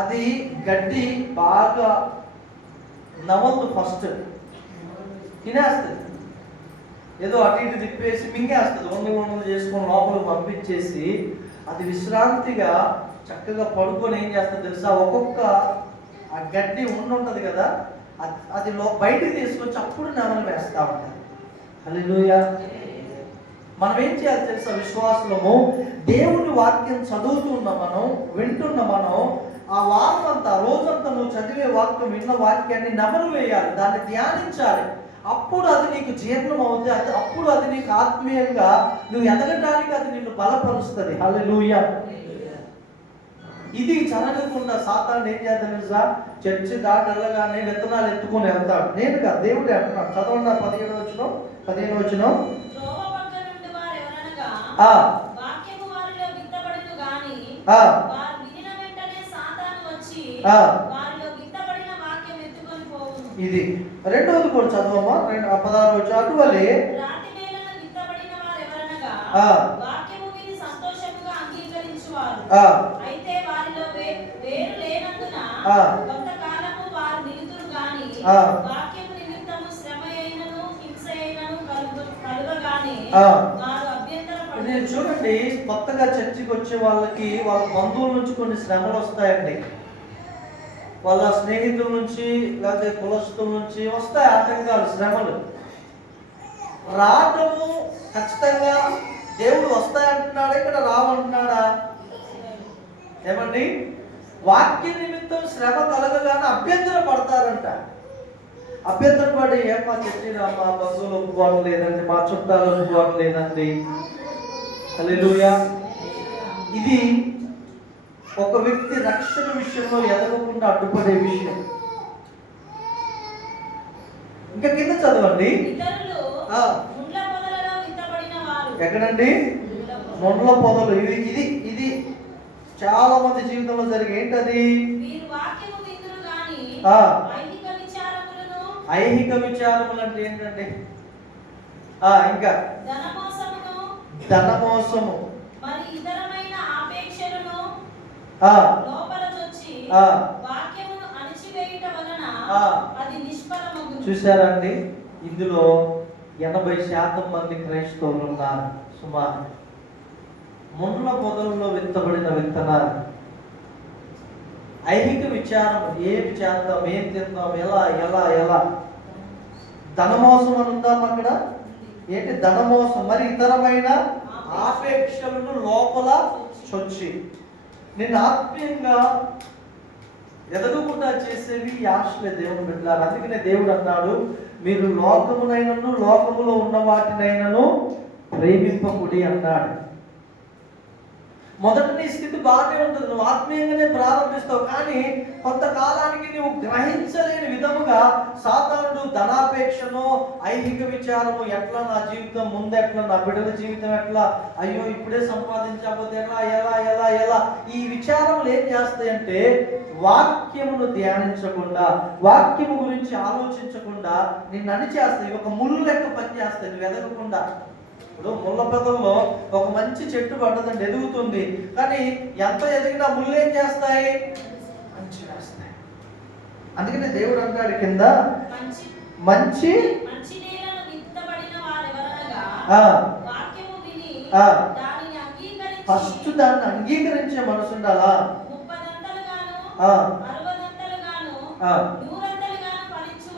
అది గడ్డి బాగా నవలదు, ఫస్ట్ తినేస్తుంది, ఏదో అటు ఇటు తిప్పేసి మింగేస్తుంది, వందలు చేసుకొని లోపలికి పంపించేసి అది విశ్రాంతిగా చక్కగా పడుకొని ఏం చేస్తుంది తెలుసా? ఒక్కొక్క ఆ గడ్డి ఉంటుంది కదా, అది బయటికి తీసుకొచ్చి అప్పుడు నెమలు వేస్తా ఉంటారు. హల్లెలూయా. మనం ఏం చేయాలి తెలుసా? విశ్వాసము దేవుని వాక్యం చదువుతున్న మనం, వింటున్న మనం, ఆ వారం అంతా రోజంతా నువ్వు చదివే వాక్యం, విన్న వాక్యాన్ని నెమరు వేయాలి, దాన్ని ధ్యానించాలి. అప్పుడు అది నీకు జీర్ణం అవుతుంది. అప్పుడు అది నీకు ఆత్మీయంగా నువ్వు ఎదగడానికి అది నిన్ను బలపరుస్తుంది. హల్లెలూయా. ఇది జరగకుండా సాతాను ఏం చేద్దాం తెలుసా? చర్చి దాటి వెళ్ళగానే విత్తనాలు ఎత్తుకొని వెళ్తాడు. నేను కాదు, దేవుడే అంటున్నాడు. చదవండి 15వ వచనం. ఇది రెండవది కూడా చదవమ్మా. 16వ వచనం. అటువలే నేను చూడండి, కొత్తగా చర్చికి వచ్చే వాళ్ళకి వాళ్ళ బంధువుల నుంచి కొన్ని శ్రమలు వస్తాయండి, వాళ్ళ స్నేహితుల నుంచి లేకపోతే కులస్తుల నుంచి వస్తాయి ఆటంకాలు, శ్రమలు. రావటము ఖచ్చితంగా దేవుడు వస్తాయంటున్నాడా, ఇక్కడ రావంటున్నాడా? ఏమండి? వాక్య నిమిత్తం శ్రమ కలగగానే అభ్యంతర పడతారంట. అభ్యంతర పడి మా చర్చి మా బంధువులు ఒప్పుకోవడం లేదండి, మా చుట్టాలు ఒప్పుకోవడం లేదండి. హల్లెలూయా. ఇది ఒక వ్యక్తి రక్షణ విషయంలో ఎదగకుండా అడ్డుపడే విషయం. ఇంకా కింద చదవండి. ఎక్కడండి? మొండ్ల పొదలు. ఇది ఇది చాలా మంది జీవితంలో జరిగే ఏంటది? ఐహిక విచారములు అంటే ఏంటండి? ఇంకా ధనమోసము, చూసారండి? ఇందులో 80% మంది క్రైస్తవులు ఉన్నారు. సుమారు ముండ్ల పొదలలో విత్తబడిన విత్తనాలు. ఐహిక విచారం, ఏమి చేద్దాం, ఏం తిందాం, ఎలా ఎలా ఎలా. ధనమోసం అని ఉందాం అక్కడ. ఏంటి ధనమోసం? మరి ఇతరమైన ఆపేక్షలను లోపల చొచ్చి నేను ఆత్మీయంగా ఎదగకుండా చేసేవి ఆశలే దేవుని బిడ్డలారా. అందుకనే దేవుడు అన్నాడు, మీరు లోకమునైనను లోకములో ఉన్న వాటినైనను ప్రేమింపకుడి అన్నాడు. మొదట నీ స్థితి బాగానే ఉంటుంది, నువ్వు ఆత్మీయంగానే ప్రారంభిస్తావు. కానీ కొంతకాలానికి నువ్వు గ్రహించలేని విధముగా సాతానుడు ధనాపేక్షను, ఐహిక విచారము, ఎట్లా నా జీవితం ముందు, ఎట్లా నా బిడ్డల జీవితం ఎట్లా, అయ్యో ఇప్పుడే సంపాదించకపోతే ఎలా ఎలా ఎలా ఎలా, ఈ విచారములు ఏం చేస్తాయంటే వాక్యమును ధ్యానించకుండా, వాక్యము గురించి ఆలోచించకుండా నిన్ను అణిచేస్తాయి. ఒక ముళ్ళు లెక్క పనిచేస్తాయి, నువ్వు ఎదగకుండా. ఇప్పుడు ముళ్ళ పొదల్లో ఒక మంచి చెట్టు పడ్డదండి, ఎదుగుతుంది. కానీ ఎంత ఎదిగినా ముళ్ళు ఏం చేస్తాయి? మంచి వేస్తాయి. అందుకనే దేవుడు అంటాడు కింద, మంచి ఫస్ట్ దాన్ని అంగీకరించే మనసు ఉండాలా?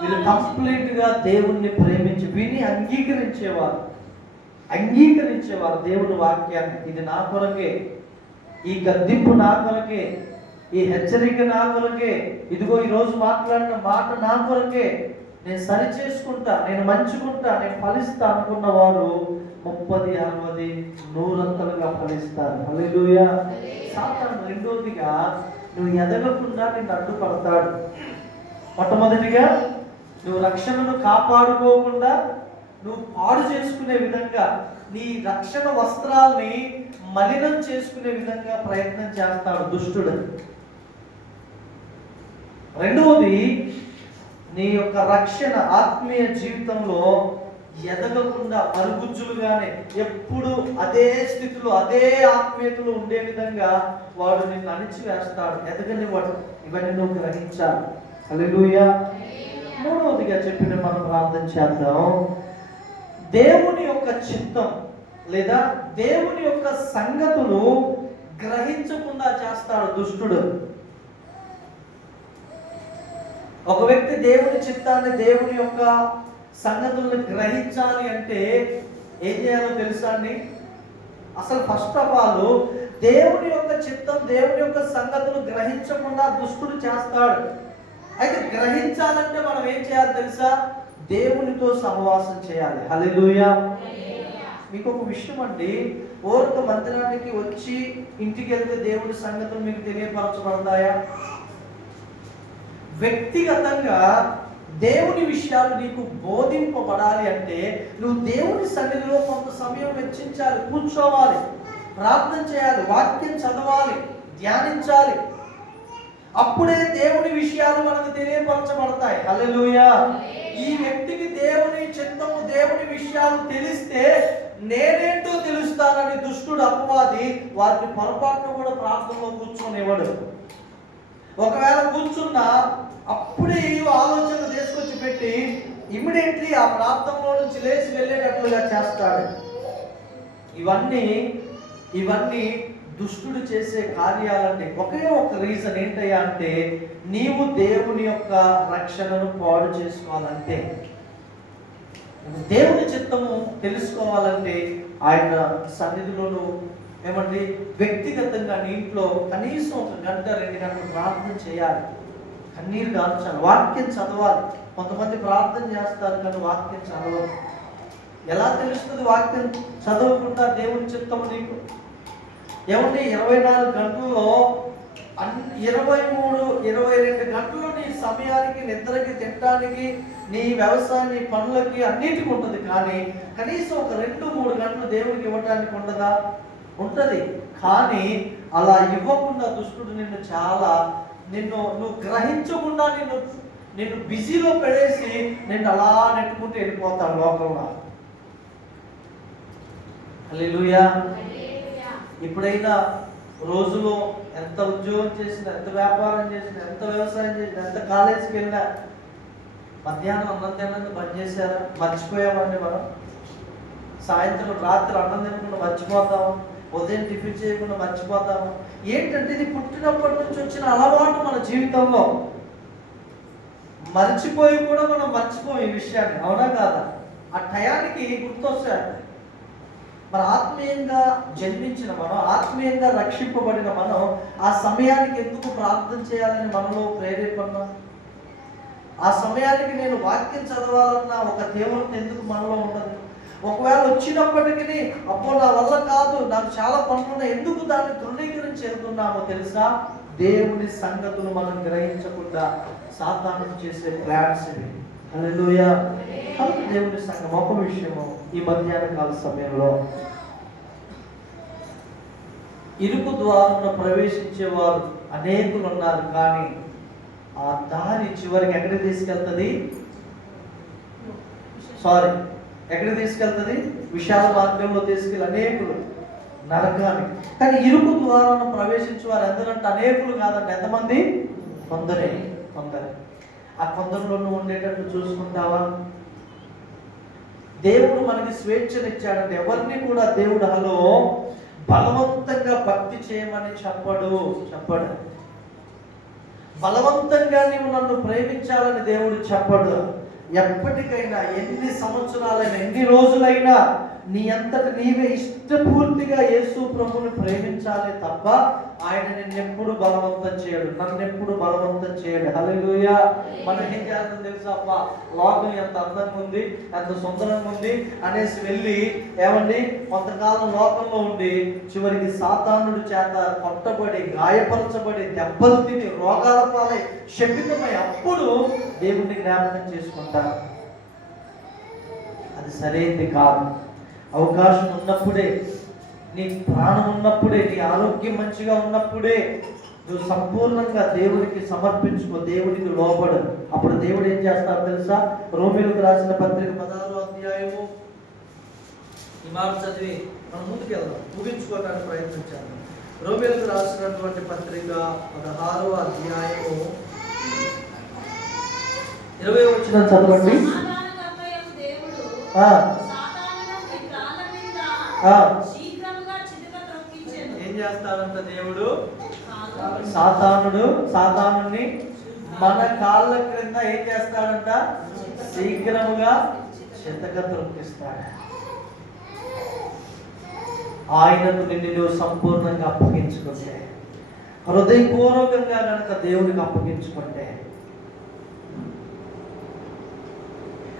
వీళ్ళు కంప్లీట్ గా దేవుణ్ణి ప్రేమించి విని అంగీకరించేవారు దేవుని వాక్యాన్ని. ఇది నా కొరకే, ఈ గద్దింపు నా కొరకే, ఈ హెచ్చరిక నా కొరకే, ఇదిగో ఈరోజు మాట్లాడిన మాట నా కొరకే, నేను సరి చేసుకుంటా, నేను మంచుకుంటా, నేను ఫలిస్తా అనుకున్న వారు 30, 60, 100 ఫలిస్తారు. హల్లెలూయా. సాతాను రెండోదిగా నువ్వు ఎదగకుండా నిన్ను అడ్డుపడతాడు. మొట్టమొదటిగా నువ్వు రక్షణను కాపాడుకోకుండా నువ్వు పాడు చేసుకునే విధంగా, నీ రక్షణ వస్త్రాల్ని మలినం చేసుకునే విధంగా ప్రయత్నం చేస్తాడు దుష్టుడు. రెండవది, నీ యొక్క రక్షణ ఆత్మీయ జీవితంలో ఎదగకుండా మరుగుజ్జులుగానే ఎప్పుడు అదే స్థితిలో అదే ఆత్మీయతలో ఉండే విధంగా వాడు నిన్ను అణిచివేస్తాడు, ఎదగనివాడు. ఇవన్నీ నువ్వు గ్రహించాలి. హల్లెలూయా. మూడవదిగా చెప్పిన మనం ప్రార్థన చేద్దాం. దేవుని యొక్క చిత్తం లేదా దేవుని యొక్క సంగతులు గ్రహించకుండా చేస్తాడు దుష్టుడు. ఒక వ్యక్తి దేవుని చిత్తాన్ని, దేవుని యొక్క సంగతులను గ్రహించాలి అంటే ఏం చేయాలో తెలుసా అండి? అసలు ఫస్ట్ ఆఫ్ ఆల్ దేవుని యొక్క చిత్తం, దేవుని యొక్క సంగతులు గ్రహించకుండా దుష్టుడు చేస్తాడు. అయితే గ్రహించాలంటే మనం ఏం చేయాలి తెలుసా? దేవునితో సహవాసం చేయాలి. హల్లెలూయా. మీకు ఒక విషయం అండి, ఓరక మందిరానికి వచ్చి ఇంటికి వెళ్తే దేవుని సంగతులు మీకు తెలియపరచబడతాయా? వ్యక్తిగతంగా దేవుని విషయాలు నీకు బోధింపబడాలి అంటే నువ్వు దేవుని సన్నిధిలో కొంత సమయం వెచ్చించాలి, కూర్చోవాలి, ప్రార్థన చేయాలి, వాక్యం చదవాలి, ధ్యానించాలి. అప్పుడే దేవుని విషయాలు మనకు తెలియపరచబడతాయి. హల్లెలూయా. ఈ వ్యక్తికి దేవుని చిత్తము, దేవుని విషయాలు తెలిస్తే నేనేంటో తెలుస్తానని దుష్టుడు అపవాది వారిని పొరపాటును కూడా ప్రార్థనలో కూర్చొనివ్వడు. ఒకవేళ కూర్చున్నా అప్పుడే ఆలోచన తీసుకొచ్చి పెట్టి ఇమ్మీడియట్లీ ఆ ప్రాంతంలో నుంచి లేచి వెళ్ళేటట్లుగా చేస్తాడు. ఇవన్నీ దుష్టుడు చేసే కార్యాలన్నీ ఒకే ఒక రీజన్ ఏంటయ్యా అంటే నీవు దేవుని యొక్క రక్షణను పాడు చేసుకోవాలంటే, దేవుని చిత్తము తెలుసుకోవాలంటే ఆయన సన్నిధిలోను ఏమండి వ్యక్తిగతంగా నీ ఇంట్లో కనీసం 1 గంట 2 గంటలు ప్రార్థన చేయాలి, కన్నీరు కాల్చాలి, వాక్యం చదవాలి. కొంతమంది ప్రార్థన చేస్తారు కానీ వాక్యం చదవరు. ఎలా తెలుస్తుంది వాక్యం చదవకుండా దేవుని చిత్తము నీకు? ఏమండి 24 గంటల్లో 23-22 గంటలు నీ సమయానికి, నిద్రకి, తినడానికి, నీ వ్యవసాయం, నీ పనులకి అన్నిటికీ ఉంటుంది. కానీ కనీసం ఒక 2-3 గంటలు దేవునికి ఇవ్వడానికి ఉండదా? ఉంటుంది. కానీ అలా ఇవ్వకుండా దుష్టుడు నువ్వు గ్రహించకుండా నిన్ను బిజీలో పెడేసి నిన్ను అలా నెట్టుకుంటూ వెళ్ళిపోతాడు లోకంలో. హల్లెలూయా. ఇప్పుడైనా రోజులో ఎంత ఉద్యోగం చేసినా, ఎంత వ్యాపారం చేసినా, ఎంత వ్యవసాయం చేసినా, ఎంత కాలేజీకి వెళ్ళినా మధ్యాహ్నం అన్నం తినడానికి బంద్ చేశారా? మర్చిపోయామండి మనం. సాయంత్రం రాత్రి అన్నం తినకుండా మర్చిపోతాము, ఉదయం టిఫిన్ చేయకుండా మర్చిపోతాము. ఏంటంటే ఇది పుట్టినప్పటి నుంచి వచ్చిన అలవాటు మన జీవితంలో. మర్చిపోయి కూడా మనం మర్చిపోం ఈ విషయాన్ని, అవునా కాదా? ఆ టయానికి గుర్తొస్తాడు. మన ఆత్మీయంగా జన్మించిన మనం, ఆత్మీయంగా రక్షింపబడిన మనం ఆ సమయానికి ఎందుకు ప్రార్థన చేయాలని మనలో ప్రేరేపణ, ఆ సమయానికి నేను వాక్యం చదవాలన్న ఒక తీవ్రత ఎందుకు మనలో ఉండదు? ఒకవేళ వచ్చినప్పటికీ అబ్బో నా వల్ల కాదు, నాకు చాలా పనులు ఎందుకు దాన్ని తృణీకరించి వెళ్తున్నామో తెలుసా? దేవుని సంగతులు మనం గ్రహించకుండా సాతాను చేసే ప్లాన్స్ ఇవి. హల్లెలూయా. దేవుని సంఘం ఒక విషయము, ఈ మధ్యాహ్న కాల సమయంలో ఇరుకు ద్వారమున ప్రవేశించేవారు అనేకులు ఉన్నారు. కానీ ఆ దారి చివరికి ఎక్కడికి తీసుకెళ్తుంది? ఎక్కడికి తీసుకెళ్తుంది? విశాల మార్గంలో తీసుకెళ్ళి అనేకులు నరకానికి. కానీ ఇరుకు ద్వారాన ప్రవేశించే వారు ఎందరంటే అనేకులు కాదంటే ఎంతమంది? కొందరే. ఆ కొందరిలో నువ్వు ఉండేటట్లు చూసుకుంటావా? దేవుడు మనకి స్వేచ్ఛనిచ్చాడంటే ఎవరిని కూడా దేవుడు బలవంతంగా భక్తి చేయమని చెప్పడు. బలవంతంగా నీవు నన్ను ప్రేమించాలని దేవుడు చెప్పడు. ఎప్పటికైనా, ఎన్ని సంవత్సరాలైనా, ఎన్ని రోజులైనా నీ అంతటి నీవే ఇష్టపూర్తిగా యేసు ప్రభువుని ప్రేమించాలి తప్ప ఆయన నిన్నెప్పుడు బలవంతం చేయడు, నన్నెప్పుడు బలవంతం చేయడు. హల్లెలూయా. మనం ఏం చేస్తాం తెలుసా? అబ్బా లోకం ఎంత అందంగా ఉంది, ఎంత సుందరంగా ఉంది అనేసి వెళ్ళి ఏమండి కొంతకాలం లోకంలో ఉండి చివరికి సాతానుడి చేత కొట్టబడి, గాయపరచబడి, దెబ్బలు తిని, రోగాల పాలై, శపితమై అప్పుడు దేవుణ్ణి జ్ఞాపకం చేసుకుంటారు. అది సరైనది కాదు. అవకాశం ఉన్నప్పుడే, నీ ప్రాణం ఉన్నప్పుడే, నీ ఆరోగ్యం మంచిగా ఉన్నప్పుడే నువ్వు సంపూర్ణంగా దేవుడికి సమర్పించుకో, దేవుడికి లోబడు. అప్పుడు దేవుడు ఏం చేస్తాడు తెలుసా? రోమీయులకు రాసిన పత్రిక 16వ అధ్యాయము ఈ మాట చదివి మనం ముందుకు వెళ్దాం, ముగించుకోవడానికి ప్రయత్నించాలి. రోమీయులకు రాసినటువంటి పత్రిక 16వ అధ్యాయము 20వ వచనం చదవండి. సమాధానకర్తయగు దేవుడు శీఘ్రముగా చితక త్రొక్కించెను. ఏం చేస్తాడంట దేవుడు? సాతానుని మన కాళ్ళ క్రింద ఏం చేస్తాడంట? శీఘ్రముగా చితక త్రొక్కిస్తాడు. ఆయనకు నిన్ను నువ్వు సంపూర్ణంగా అప్పగించుకుంటే, హృదయపూర్వకంగా కనుక దేవుడికి అప్పగించుకుంటే,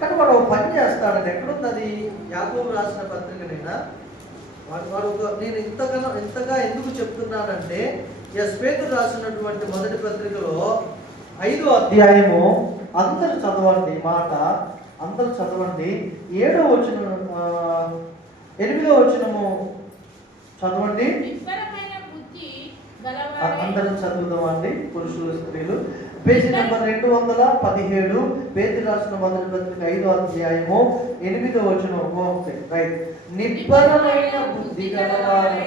కానీ వాడు ఒక పని చేస్తాడంటే, ఎక్కడుంది అది? యాకోబు రాసిన పత్రికనైనా వాడు నేను ఇంతగా ఎందుకు చెప్తున్నానంటే, పేతురు రాసినటువంటి మొదటి పత్రికలో 5వ అధ్యాయము అందరూ చదవండి, మాట అందరూ చదవండి. 7వ వచనం 8వ వచనము చదవండి. అందరం చదువుదామండి, పురుషులు స్త్రీలు. పేజీ నెంబర్ 217, పేతురు రాసిన మొదటి పత్రిక 5వ అధ్యాయము 8వ వచనం. Okay, right. నిబ్బరమైన బుద్ధి గలవారై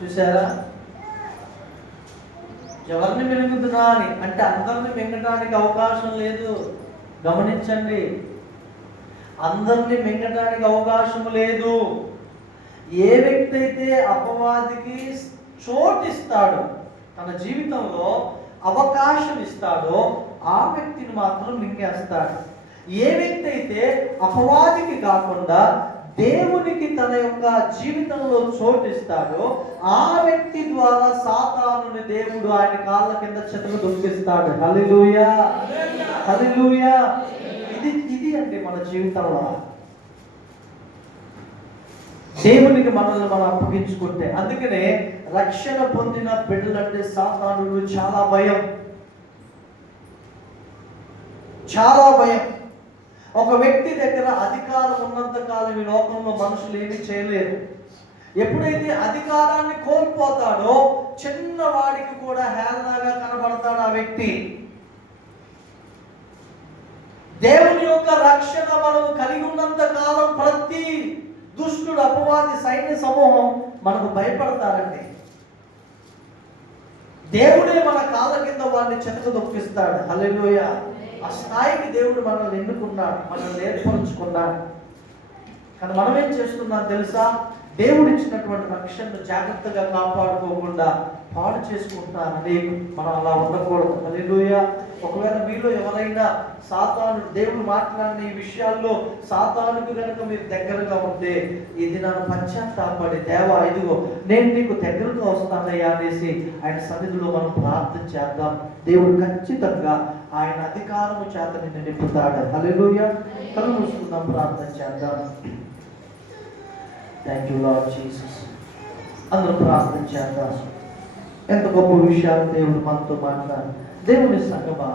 చూసారా? ఎవరిని మింగుతున్నా అని అంటే అందరిని మింగటానికి అవకాశం లేదు. గమనించండి, అందరిని మింగటానికి అవకాశం లేదు. ఏ వ్యక్తి అయితే అపవాదికి చోటిస్తాడో, తన జీవితంలో అవకాశం ఇస్తాడో ఆ వ్యక్తిని మాత్రం మింగేస్తాడు. ఏ వ్యక్తి అయితే అపవాదికి కాకుండా దేవునికి తన యొక్క జీవితంలో చోటిస్తాడో ఆ వ్యక్తి ద్వారా సాతానుని దేవుడు ఆయన కాళ్ళ కింద చెతుకు దొక్కిస్తాడు. హల్లెలూయా, హల్లెలూయా. ఇది అంటే మన జీవితంలో దేవునికి మనల్ని మనం అప్పగించుకుంటే. అందుకనే రక్షణ పొందిన బిడ్డలంటే సాతానుడు చాలా భయం, చాలా భయం. ఒక వ్యక్తి దగ్గర అధికారం ఉన్నంత కాలం ఈ లోకంలో మనుషులు ఏమీ చేయలేరు. ఎప్పుడైతే అధికారాన్ని కోల్పోతాడో చిన్నవాడికి కూడా హేళనగా కనబడతాడు ఆ వ్యక్తి. దేవుని యొక్క రక్షణ మనం కలిగి ఉన్నంత కాలం ప్రతి దుష్టుడు, అపవాది, సైన్య సమూహం మనకు భయపడతారండి. దేవుడే మన కాళ్ళ కింద వాడిని చెతకు దొక్కిస్తాడు. హల్లెలూయా. ఆ స్థాయికి దేవుడు మనల్ని ఎన్నుకున్నాడు, మనల్ని ఏర్పరుచుకున్నాడు. కానీ మనం ఏం చేస్తున్నాం తెలుసా? దేవుడు ఇచ్చినటువంటి రక్షణను జాగ్రత్తగా కాపాడుకోకుండా పాడు చేసుకుంటున్నారని మనం అలా ఉండకూడదు. హల్లెలూయా. ఒకవేళ మీలో ఎవరైనా సాతాను దేవుడు మాట్లాడిన ఈ విషయాల్లో సాతానుకు కనుక మీరు దగ్గరగా ఉంటే ఇది నన్ను పశ్చాత్తాపడి, దేవా ఇదిగో నేను నీకు దగ్గరగా వస్తానయ్యా అనేసి ఆయన సన్నిధిలో మనం ప్రార్థన చేద్దాం. దేవుడు ఖచ్చితంగా ఆయన అధికారము చేత నిన్ను నింపుతాడు. హల్లెలూయా. కళ్ళు మూసుకుందాం, ప్రార్థన చేద్దాం. Thank you lord Jesus. అందరూ ప్రార్థన చేద్దాం. ఎంత గొప్ప విషయాలు దేవుడు మనతో మాట్లాడు. దేవుని సంగమా